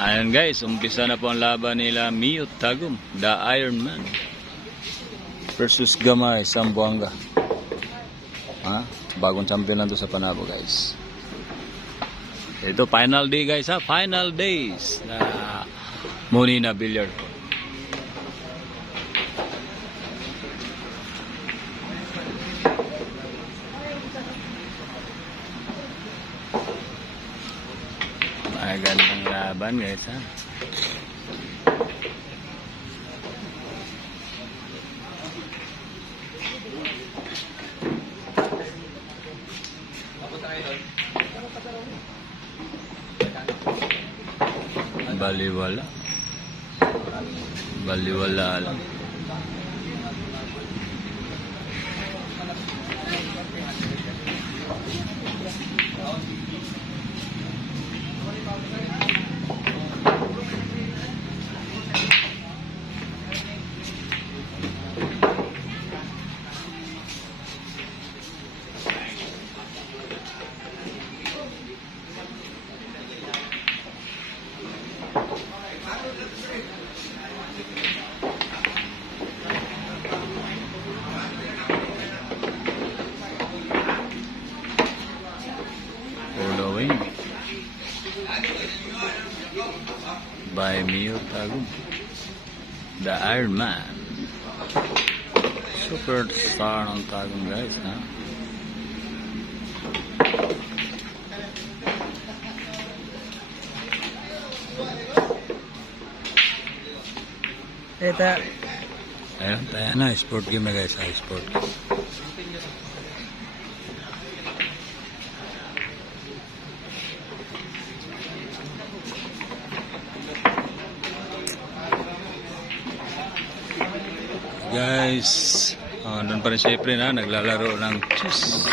Ayan guys, umpisa na po ang laban nila Mio Tagum, the Iron Man versus Gamay Zamboanga. Bagong champion na to sa Panabo guys. Ito final day guys final days na Monina Billiard. Magandang laban guys Baliwala lang. Following by Mio Tagum, the Iron Man. Superstar ng Tagum guys Ayan, tayo na, sport game na guys, sport game. Guys, doon pa rin si Efren naglalaro ng chess.